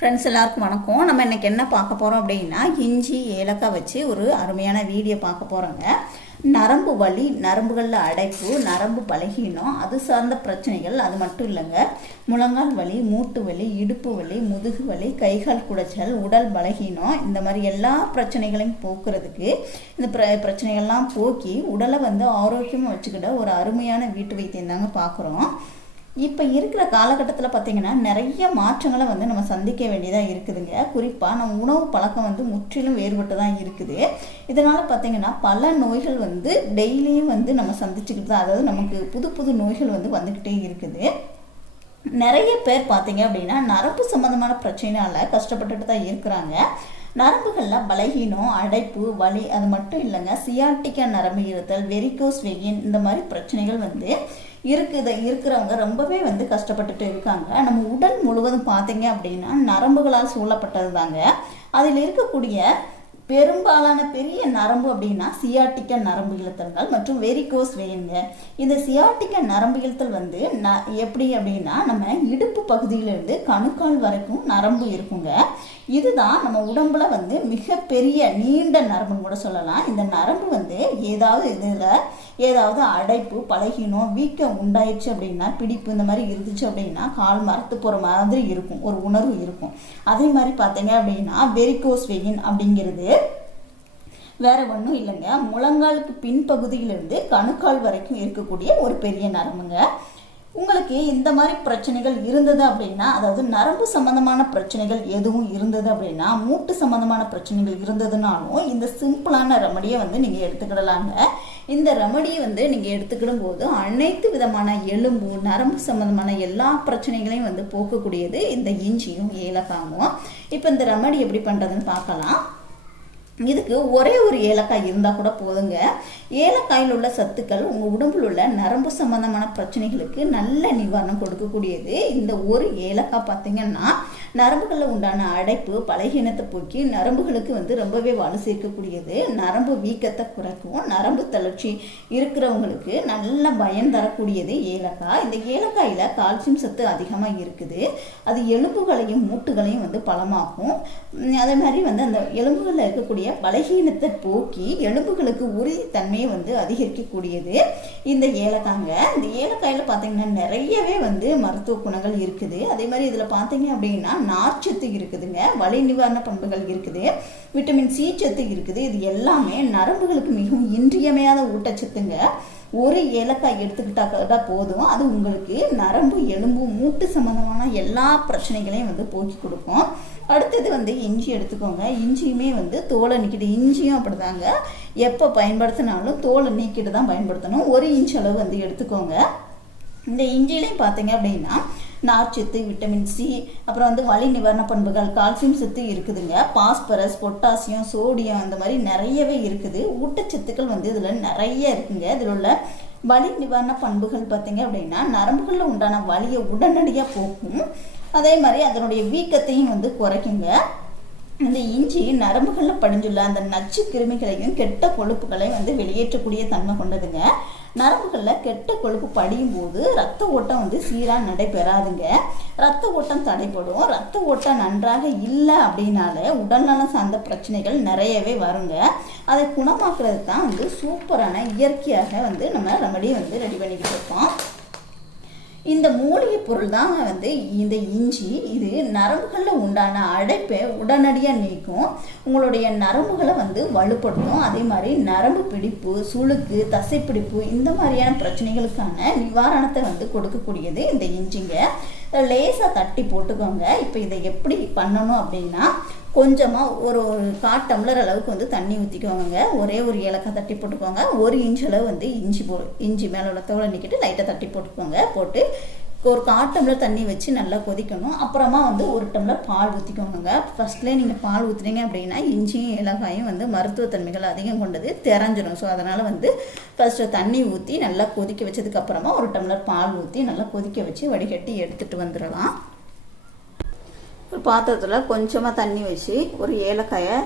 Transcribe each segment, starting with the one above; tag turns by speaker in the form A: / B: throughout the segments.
A: Friends எல்லாருக்கும் வணக்கம். நம்ம இன்றைக்கி என்ன பார்க்க போகிறோம் அப்படின்னா இஞ்சி ஏலக்காய் வச்சு ஒரு அருமையான வீடியோ பார்க்க போகிறோங்க நரம்பு வலி நரம்புகளில் அடைப்பு நரம்பு பலகீனம் அது சார்ந்த பிரச்சனைகள் அது மட்டும் இல்லைங்க. முழங்கால் வலி மூட்டு வலி இடுப்பு வலி முதுகு வலி கைகால் குடைச்சல் உடல் பலகீனம் இந்த மாதிரி எல்லா பிரச்சனைகளையும் போக்குறதுக்கு இந்த பிர பிரச்சனைகள்லாம் போக்கி உடலை வந்து ஆரோக்கியமாக வச்சுக்கிட்ட ஒரு அருமையான வீட்டு வைத்தியம் தாங்க பார்க்குறோம். இப்போ இருக்கிற காலகட்டத்தில் பார்த்தீங்கன்னா நிறைய மாற்றங்களை வந்து நம்ம சந்திக்க வேண்டியதாக இருக்குதுங்க. குறிப்பாக நம்ம உணவு பழக்கம் வந்து முற்றிலும் வேறுபட்டு தான் இருக்குது. இதனால் பார்த்தீங்கன்னா பல நோய்கள் வந்து டெய்லியும் வந்து நம்ம சந்திச்சுக்கிட்டு தான் அதாவது நமக்கு புது புது நோய்கள் வந்து வந்துக்கிட்டே இருக்குது. நிறைய பேர் பார்த்தீங்க அப்படின்னா நரம்பு சம்மந்தமான பிரச்சனையால் கஷ்டப்பட்டுட்டு தான் இருக்கிறாங்க. நரம்புகளில் பலகீனம் அடைப்பு வலி அது மட்டும் இல்லைங்க சியாட்டிக்கா நரம்பு இருத்தல் வெரிகோஸ் வெயின் இந்த மாதிரி பிரச்சனைகள் வந்து இருக்குது இருக்கிறவங்க ரொம்பவே வந்து கஷ்டப்பட்டுட்டு இருக்காங்க. நம்ம உடல் முழுவதும் பார்த்தீங்க அப்படின்னா நரம்புகளால் சூழப்பட்டது தாங்க அதில் இருக்கக்கூடிய பெரும்பாலான பெரிய நரம்பு அப்படின்னா சியாட்டிக்க நரம்பு இழுத்தல்கள் மற்றும் வெரிகோஸ் வெயின்ங்க இந்த சியாட்டிக்க நரம்பு இழுத்தல் வந்து ந எப்படி அப்படின்னா நம்ம இடுப்பு பகுதியிலிருந்து கணுக்கால் வரைக்கும் நரம்பு இருக்குங்க. இதுதான் நம்ம உடம்புல வந்து மிகப்பெரிய நீண்ட நரம்புன்னு கூட சொல்லலாம். இந்த நரம்பு வந்து ஏதாவது இதில் ஏதாவது அடைப்பு பழகினோம் வீக்கம் உண்டாயிடுச்சு அப்படின்னா பிடிப்பு இந்த மாதிரி இருந்துச்சு அப்படின்னா கால் மரத்து போகிற மாதிரி இருக்கும். ஒரு உணர்வு இருக்கும். அதே மாதிரி பார்த்தீங்க அப்படின்னா வெரிகோஸ் வெயின் அப்படிங்கிறது வேற ஒன்றும் இல்லைங்க. முழங்காலுக்கு பின்பகுதியிலிருந்து கணுக்கால் வரைக்கும் இருக்கக்கூடிய ஒரு பெரிய நரம்புங்க. உங்களுக்கு இந்த மாதிரி பிரச்சனைகள் இருந்தது அப்படின்னா அதாவது நரம்பு சம்பந்தமான பிரச்சனைகள் எதுவும் இருந்தது அப்படின்னா மூட்டு சம்பந்தமான பிரச்சனைகள் இருந்ததுனாலும் இந்த சிம்பிளான ரெமடியை வந்து நீங்கள் எடுத்துக்கிடலாங்க. இந்த ரெமடியை வந்து நீங்கள் எடுத்துக்கிடும் போது அனைத்து விதமான எலும்பு நரம்பு சம்பந்தமான எல்லா பிரச்சனைகளையும் வந்து போக்கக்கூடியது இந்த இஞ்சியும் ஏலக்காவும் இப்போ இந்த ரெமடி எப்படி பண்ணுறதுன்னு பார்க்கலாம். இதுக்கு ஒரே ஒரு ஏலக்காய் இருந்தால் கூட போதுங்க. ஏலக்காயில் உள்ள சத்துக்கள் உங்கள் உடம்பில் உள்ள நரம்பு சம்பந்தமான பிரச்சனைகளுக்கு நல்ல நிவாரணம் கொடுக்கக்கூடியது. இந்த ஒரு ஏலக்காய் பார்த்தீங்கன்னா நரம்புகளில் உண்டான அடைப்பு பலகீனத்தை போக்கி நரம்புகளுக்கு வந்து ரொம்பவே வலு சேர்க்கக்கூடியது. நரம்பு வீக்கத்தை குறைக்கும் நரம்பு தளர்ச்சி இருக்கிறவங்களுக்கு நல்ல பயன் தரக்கூடியது ஏலக்காய். இந்த ஏலக்காயில் கால்சியம் சத்து அதிகமாக இருக்குது. அது எலும்புகளையும் மூட்டுகளையும் வந்து பலமாக்கும். அதே மாதிரி வந்து அந்த எலும்புகளில் இருக்கக்கூடிய பலகீனத்தை போக்கி எலும்புகளுக்கு உறுதித்தன்மையை வந்து அதிகரிக்கக்கூடியது. இந்த ஏலக்காங்க. இந்த ஏலக்காயில் பார்த்தீங்கன்னா நிறையவே வந்து மருத்துவ குணங்கள் இருக்குது. அதே மாதிரி இதில் பார்த்தீங்க அப்படின்னா நார்ச்சத்து இருக்குதுங்க. வலி நிவாரண பண்புகள் இருக்குது. விட்டமின் சி சத்து இருக்குது. இது எல்லாமே நரம்புகளுக்கு மிகவும் இன்றியமையாத ஊட்டச்சத்துங்க. ஒரு ஏலக்காய் எடுத்துக்கிட்டா போதும். அது உங்களுக்கு நரம்பு எலும்பு மூட்டு சம்மந்தமான எல்லா பிரச்சனைகளையும் வந்து போக்கி கொடுக்கும். அடுத்தது வந்து இஞ்சி எடுத்துக்கோங்க. இஞ்சியுமே வந்து தோலை நீக்கிட்டு இஞ்சியும் அப்படிதாங்க. எப்போ பயன்படுத்தினாலும் தோலை நீக்கிட்டு தான் பயன்படுத்தணும். ஒரு இன்ச் அளவு வந்து எடுத்துக்கோங்க. இந்த இஞ்சிலையும் பார்த்தீங்க அப்படின்னா நார்ச்சத்து விட்டமின் சி அப்புறம் வந்து வலி நிவாரண பண்புகள் கால்சியம் சத்து இருக்குதுங்க. பாஸ்பரஸ் பொட்டாசியம் சோடியம் அந்த மாதிரி நிறையவே இருக்குது. ஊட்டச்சத்துக்கள் வந்து இதில் நிறைய இருக்குங்க. இதில் உள்ள வலி நிவாரண பண்புகள் பார்த்தீங்க அப்படின்னா நரம்புகளில் உண்டான வலியை உடனடியாக போக்கும். அதே மாதிரி அதனுடைய வீக்கத்தையும் வந்து குறைக்குங்க. இந்த இஞ்சி நரம்புகளில் படிஞ்சுள்ள அந்த நச்சு கிருமிகளையும் கெட்ட கொழுப்புகளையும் வந்து வெளியேற்றக்கூடிய தன்மை கொண்டதுங்க. நரம்புகளில் கெட்ட கொழுப்பு படியும் போது ரத்த ஓட்டம் வந்து சீராக நடைபெறாதுங்க. ரத்த ஓட்டம் தடைப்படும் ரத்த ஓட்டம் நன்றாக இல்லை அப்படின்னால உடல்நலம் சார்ந்த பிரச்சனைகள் நிறையவே வருங்க. அதை குணமாக்குறது தான் வந்து சூப்பரான இயற்கையாக வந்து நம்ம ரெமடி வந்து ரெடி பண்ணிக்கிட்டு இருக்கோம். இந்த மூலிகை பொருள் தான் வந்து இந்த இஞ்சி இது நரம்புகளில் உண்டான அடைப்பை உடனடியாக நீக்கும். உங்களுடைய நரம்புகளை வந்து வலுப்படுத்தும். அதே மாதிரி நரம்பு பிடிப்பு சுளுக்கு தசைப்பிடிப்பு இந்த மாதிரியான பிரச்சனைகளுக்கான நிவாரணத்தை வந்து கொடுக்கக்கூடியது இந்த இஞ்சிங்க. லேசாக தட்டி போட்டுக்கோங்க. இப்போ இதை எப்படி பண்ணணும் அப்படின்னா கொஞ்சமாக ஒரு ஒரு கால் டம்ளர் அளவுக்கு வந்து தண்ணி ஊற்றிக்கோங்க ஒரே ஒரு ஏலக்காய் தட்டி போட்டுக்கோங்க. ஒரு இன்ச் அளவு வந்து இஞ்சி போ இஞ்சி மேலே உள்ள தோலை நிற்கிட்டு லைட்டாக தட்டி போட்டுக்கோங்க. போட்டு ஒரு கால் டம்ளர் தண்ணி வச்சு நல்லா கொதிக்கணும். அப்புறமா வந்து ஒரு டம்ளர் பால் ஊற்றிக்கோங்க ஃபஸ்ட்லேயே நீங்கள் பால் ஊற்றுனீங்க அப்படின்னா இஞ்சியும் ஏலக்காயும் வந்து மருத்துவத்தன்மைகள் அதிகம் கொண்டது தெரிஞ்சிடும் ஸோ அதனால் வந்து ஃபஸ்ட்டு தண்ணி ஊற்றி நல்லா கொதிக்க வச்சதுக்கப்புறமா ஒரு டம்ளர் பால் ஊற்றி நல்லா கொதிக்க வச்சு வடிகட்டி எடுத்துகிட்டு வந்துடலாம். ஒரு பாத்திரத்தில் கொஞ்சமாக தண்ணி வச்சு ஒரு ஏலக்காயை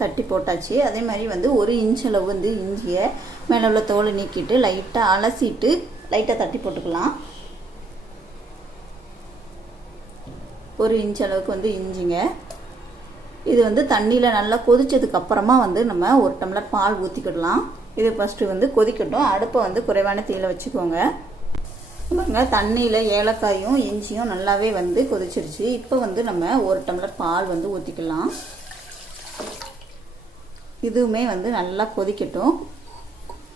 A: தட்டி போட்டாச்சு. அதே மாதிரி வந்து ஒரு இன்ச் அளவு வந்து இஞ்சியை மேலே உள்ள தோலை நீக்கிட்டு லைட்டாக அலசிட்டு லைட்டாக தட்டி போட்டுக்கலாம். ஒரு இன்ச் அளவுக்கு வந்து இஞ்சிங்க. இது வந்து தண்ணியில் நல்லா கொதிச்சதுக்கு அப்புறமா வந்து நம்ம ஒரு டம்ளர் பால் ஊற்றிக்கிடலாம் இது ஃபஸ்ட்டு வந்து கொதிக்கட்டும். அடுப்பை வந்து குறைவான தீயில் வச்சுக்கோங்க. பாருங்க தண்ணியில் ஏலக்காயும் இஞ்சியும் நல்லாவே வந்து கொதிச்சிருச்சு. இப்போ வந்து நம்ம ஒரு டம்ளர் பால் வந்து ஊற்றிக்கலாம் இதுவுமே வந்து நல்லா கொதிக்கட்டும்.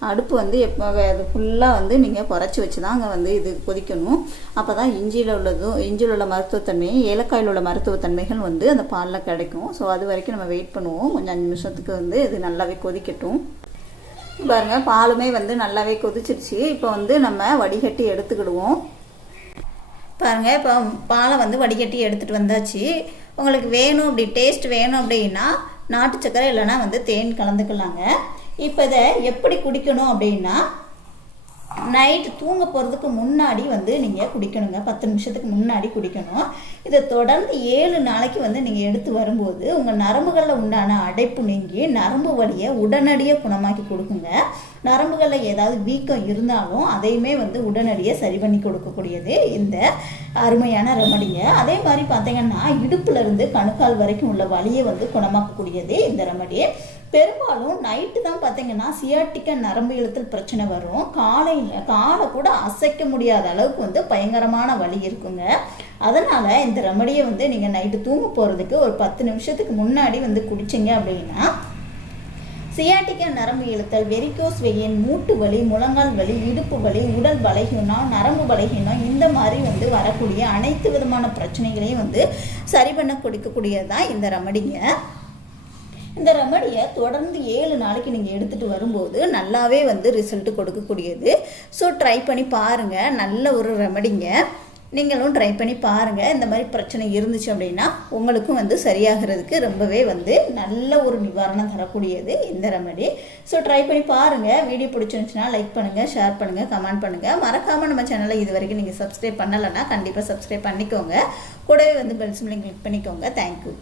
A: அடுப்பு வந்து எப்போ அது ஃபுல்லாக வந்து நீங்கள் குறைச்சி வச்சு தான் அங்கே வந்து இது கொதிக்கணும். அப்போ தான் இஞ்சியில் உள்ளதும் இஞ்சியில் உள்ள மருத்துவத்தன்மை ஏலக்காயில் உள்ள மருத்துவத்தன்மைகள் வந்து அந்த பாலில் கிடைக்கும். ஸோ அது வரைக்கும் நம்ம வெயிட் பண்ணுவோம். கொஞ்சம் அஞ்சு நிமிஷத்துக்கு வந்து இது நல்லாவே கொதிக்கட்டும். பாருங்கள் பாலுமே வந்து நல்லாவே கொதிச்சிருச்சு. இப்போ வந்து நம்ம வடிகட்டி எடுத்துக்கிடுவோம். பாருங்கள் இப்போ பாலை வந்து வடிகட்டி எடுத்துகிட்டு வந்தாச்சு. உங்களுக்கு வேணும் அப்படி டேஸ்ட் வேணும் அப்படின்னா நாட்டு சக்கரை இல்லைன்னா வந்து தேன் கலந்துக்கலாங்க. இப்போ இதை எப்படி குடிக்கணும் அப்படின்னா நைட்டு தூங்க போகிறதுக்கு முன்னாடி வந்து நீங்கள் குடிக்கணுங்க. பத்து நிமிஷத்துக்கு முன்னாடி குடிக்கணும். இதை தொடர்ந்து ஏழு நாளைக்கு வந்து நீங்கள் எடுத்து வரும்போது உங்கள் நரம்புகளில் உண்டான அடைப்பு நீங்கி நரம்பு வலியை உடனடியாக குணமாக்கி கொடுக்குங்க. நரம்புகளில் ஏதாவது வீக்கம் இருந்தாலும் அதையுமே வந்து உடனடியாக சரி பண்ணி கொடுக்கக்கூடியது இந்த அருமையான ரெமடிங்க. அதே மாதிரி பார்த்தீங்கன்னா இடுப்புலேருந்து கணுக்கால் வரைக்கும் உள்ள வலியை வந்து குணமாக்கக்கூடியது இந்த ரெமடி. பெரும்பாலும் நைட்டு தான் பார்த்தீங்கன்னா சியாட்டிக்க நரம்பு இழுத்தல் பிரச்சனை வரும். காலையில் காலை கூட அசைக்க முடியாத அளவுக்கு வந்து பயங்கரமான வலி இருக்குங்க. அதனால் இந்த ரெமடியை வந்து நீங்கள் நைட்டு தூங்க போகிறதுக்கு ஒரு பத்து நிமிஷத்துக்கு முன்னாடி வந்து குடிச்சிங்க அப்படின்னா சியாட்டிக்க நரம்பு இழுத்தல் வெரிகோஸ் வெயின் மூட்டு வலி முழங்கால் வலி இடுப்பு வலி உடல் பலகீனம் நரம்பு பலகீனம் இந்த மாதிரி வந்து வரக்கூடிய அனைத்து விதமான பிரச்சனைகளையும் வந்து சரி பண்ண கொடுக்கக்கூடியது தான் இந்த ரெமடிங்க இந்த ரெமடியை தொடர்ந்து ஏழு நாளைக்கு நீங்கள் எடுத்துகிட்டு வரும்போது நல்லாவே வந்து ரிசல்ட் கொடுக்கக்கூடியது. ஸோ ட்ரை பண்ணி பாருங்கள் நல்ல ஒரு ரெமடிங்க. நீங்களும் ட்ரை பண்ணி பாருங்கள் இந்த மாதிரி பிரச்சனை இருந்துச்சு அப்படின்னா உங்களுக்கும் வந்து சரியாகிறதுக்கு ரொம்பவே வந்து நல்ல ஒரு நிவாரணம் தரக்கூடியது இந்த ரெமடி. ஸோ ட்ரை பண்ணி பாருங்கள் வீடியோ பிடிச்சிருந்துச்சுன்னா லைக் பண்ணுங்கள் ஷேர் பண்ணுங்கள் கமெண்ட் பண்ணுங்கள் மறக்காமல் நம்ம சேனலை இது வரைக்கும் நீங்கள் சப்ஸ்கிரைப் பண்ணலைன்னா கண்டிப்பாக சப்ஸ்கிரைப் பண்ணிக்கோங்க. கூடவே வந்து பெல் கிளிக் பண்ணிக்கோங்க. தேங்க்யூ